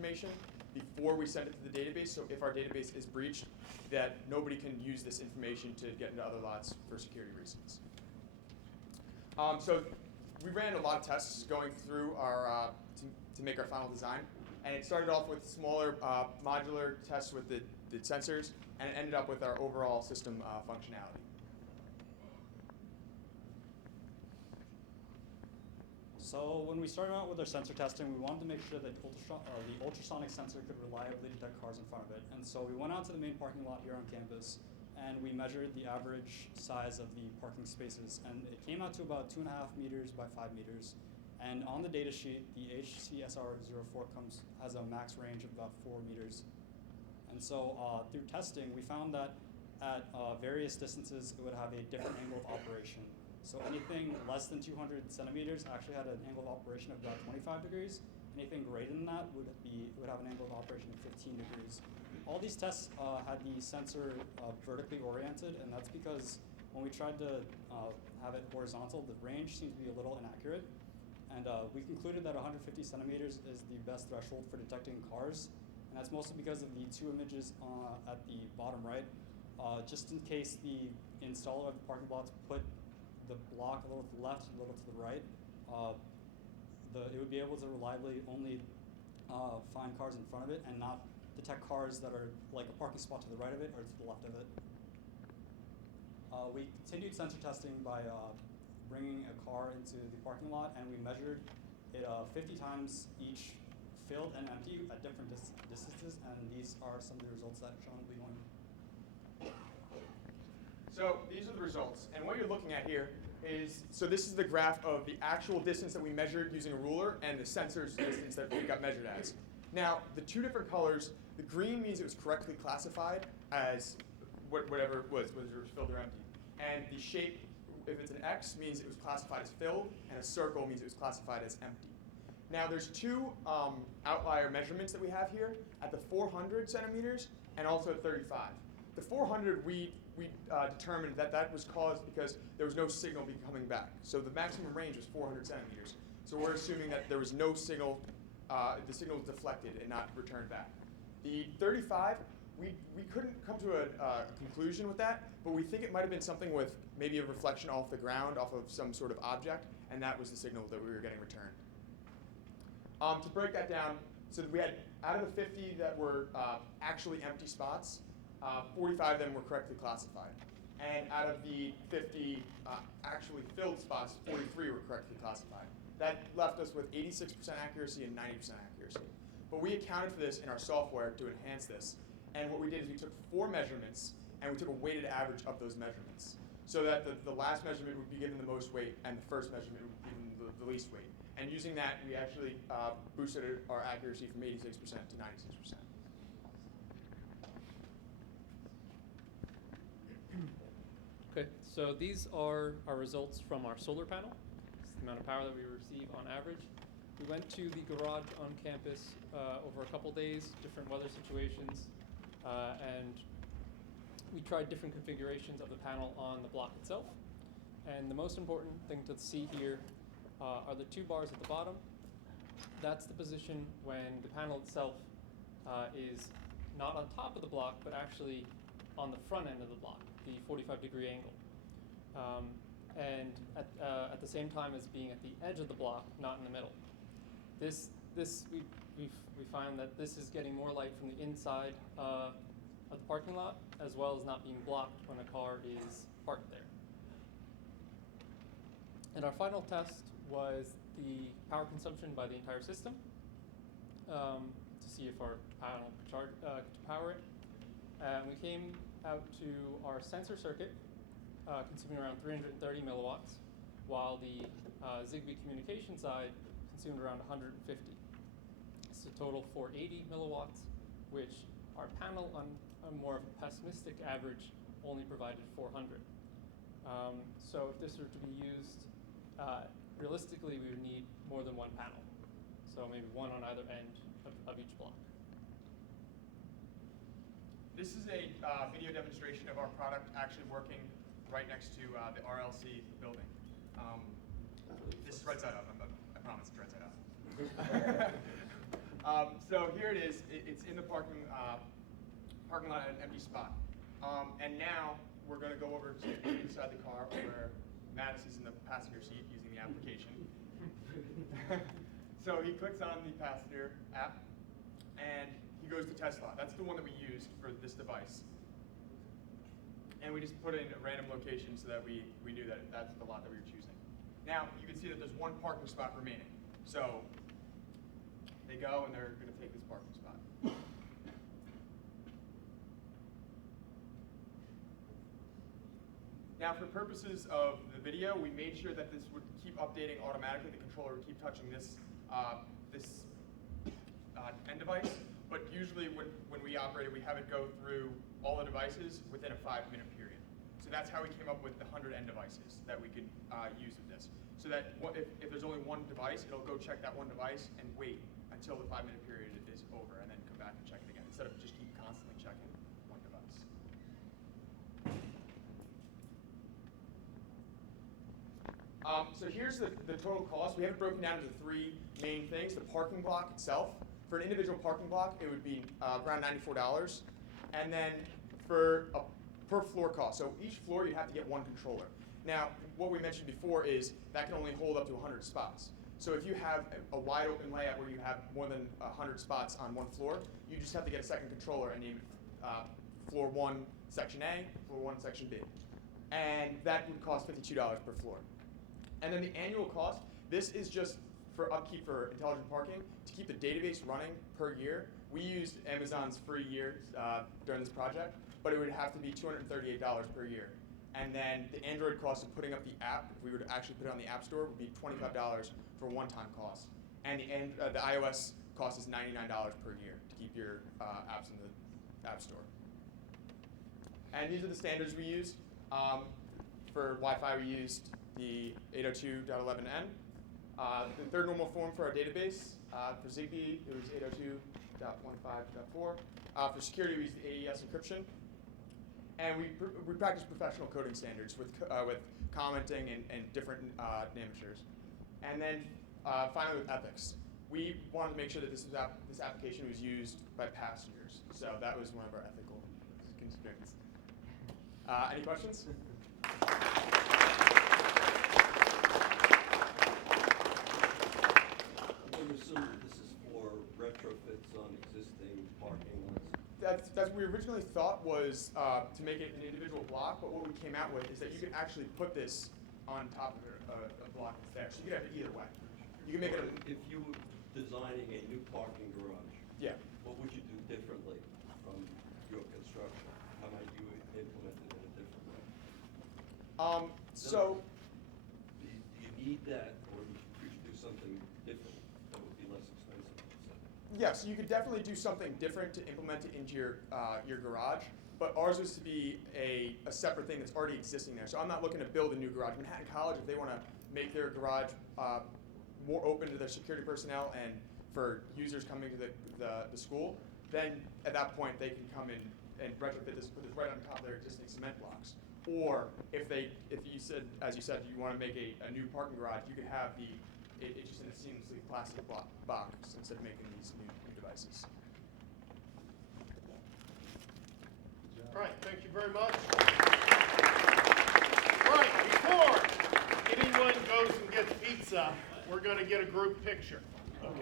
information before we send it to the database. So if our database is breached, that nobody can use this information to get into other lots for security reasons. So we ran a lot of tests going through our to make our final design, and it started off with smaller modular tests with the sensors, and it ended up with our overall system functionality. So when we started out with our sensor testing, we wanted to make sure that the ultrasonic sensor could reliably detect cars in front of it. And so we went out to the main parking lot here on campus, and we measured the average size of the parking spaces. And it came out to about 2.5 meters by 5 meters. And on the data sheet, the HCSR04 has a max range of about 4 meters. And so through testing, we found that at various distances, it would have a different angle of operation. So anything less than 200 centimeters actually had an angle of operation of about 25 degrees. Anything greater than that would have an angle of operation of 15 degrees. All these tests had the sensor vertically oriented, and that's because when we tried to have it horizontal, the range seemed to be a little inaccurate. And we concluded that 150 centimeters is the best threshold for detecting cars. And that's mostly because of the two images at the bottom right. Just in case the installer of the parking blocks put the block a little to the left, a little to the right, it would be able to reliably only find cars in front of it and not detect cars that are like a parking spot to the right of it or to the left of it. We continued sensor testing by bringing a car into the parking lot, and we measured it 50 times each filled and empty at different distances, and these are some of the results that Sean will be going. So these are the results, and what you're looking at here is, so this is the graph of the actual distance that we measured using a ruler and the sensor's distance that we got measured as. Now, the two different colors, the green means it was correctly classified as whatever it was, whether it was filled or empty. And the shape, if it's an X, means it was classified as filled, and a circle means it was classified as empty. Now, there's two outlier measurements that we have here at the 400 centimeters and also at 35. The 400, we determined that was caused because there was no signal coming back. So the maximum range was 400 centimeters. So we're assuming that there was no signal, the signal was deflected and not returned back. The 35, we couldn't come to a conclusion with that, but we think it might have been something with maybe a reflection off the ground, off of some sort of object, and that was the signal that we were getting returned. To break that down, so we had, out of the 50 that were actually empty spots, 45 of them were correctly classified. And out of the 50 actually filled spots, 43 were correctly classified. That left us with 86% accuracy and 90% accuracy. But we accounted for this in our software to enhance this. And what we did is we took 4 measurements, and we took a weighted average of those measurements, so that the last measurement would be given the most weight, and the first measurement would be given the least weight. And using that, we actually boosted our accuracy from 86% to 96%. Okay, so these are our results from our solar panel. This is the amount of power that we receive on average. We went to the garage on campus over a couple days, different weather situations, and we tried different configurations of the panel on the block itself. And the most important thing to see here are the 2 bars at the bottom. That's the position when the panel itself is not on top of the block, but actually on the front end of the block, the 45-degree angle. And at the same time as being at the edge of the block, not in the middle. We find that this is getting more light from the inside of the parking lot, as well as not being blocked when a car is parked there. And our final test was the power consumption by the entire system to see if our panel could power it. And we came out to our sensor circuit consuming around 330 milliwatts, while the Zigbee communication side consumed around 150. It's a total 480 milliwatts, which our panel on a more of a pessimistic average only provided 400. So if this were to be used, realistically we would need more than one panel. So maybe one on either end of each block. This is a video demonstration of our product actually working right next to the RLC building. This is right side up. I promise it's right side up. So here it is. It's in the parking lot at an empty spot. And now we're going to go over to inside the car where Mattis is in the passenger seat using the application. So he clicks on the passenger app, and he goes to test lot. That's the one that we used for this device. And we just put in a random location so that we knew that that's the lot that we were choosing. Now, you can see that there's one parking spot remaining. So they go, and they're going to take this parking spot. Now, for purposes of the video, we made sure that this would keep updating automatically. The controller would keep touching this end device. But usually, when we operate it, we have it go through all the devices within a 5-minute period. So that's how we came up with the 100 end devices that we could use with this. So that if there's only one device, it'll go check that one device and wait until the 5-minute period is over, and then come back and check it again, instead of just keep constantly checking one device. So here's the total cost. We have it broken down into 3 main things. The parking block itself. For an individual parking block, it would be around $94. And then for a per floor cost. So each floor, you have to get one controller. Now, what we mentioned before is that can only hold up to 100 spots. So if you have a wide open layout where you have more than 100 spots on one floor, you just have to get a second controller and name it floor 1, section A, floor 1, section B. And that would cost $52 per floor. And then the annual cost, this is just for upkeep for intelligent parking. To keep the database running per year, we used Amazon's free year during this project, but it would have to be $238 per year. And then the Android cost of putting up the app, if we were to actually put it on the App Store, would be $25 for one-time cost. And the iOS cost is $99 per year to keep your apps in the App Store. And these are the standards we used. For Wi-Fi, we used the 802.11n. The third normal form for our database. For Zigbee, it was 802.15.4. For security, we used the AES encryption. And we practice professional coding standards with commenting and different namatures. And then finally with ethics. We wanted to make sure that this application was used by passengers. So that was one of our ethical constraints. Any questions? I'm assuming this is for retrofits on existing parking lots. That's what we originally thought was to make it an individual block, but what we came out with is that you could actually put this on top of a block that's there. So you could have it either way. You can make it If you were designing a new parking garage, yeah. what would you do differently from your construction? How might you implement it in a different way? So Do you need that, or could you do something different that would be less expensive? yeah, so you could definitely do something different to implement it into your garage, but ours was to be a separate thing that's already existing there. So I'm not looking to build a new garage. Manhattan College, if they want to make their garage more open to their security personnel and for users coming to the school, then at that point they can come in and retrofit this, put this right on top of their existing cement blocks. Or if you said, as you said, you want to make a new parking garage, you could have it just in a seamlessly plastic box instead of making these new devices. All right, thank you very much. All right, before anyone goes and gets pizza, we're going to get a group picture.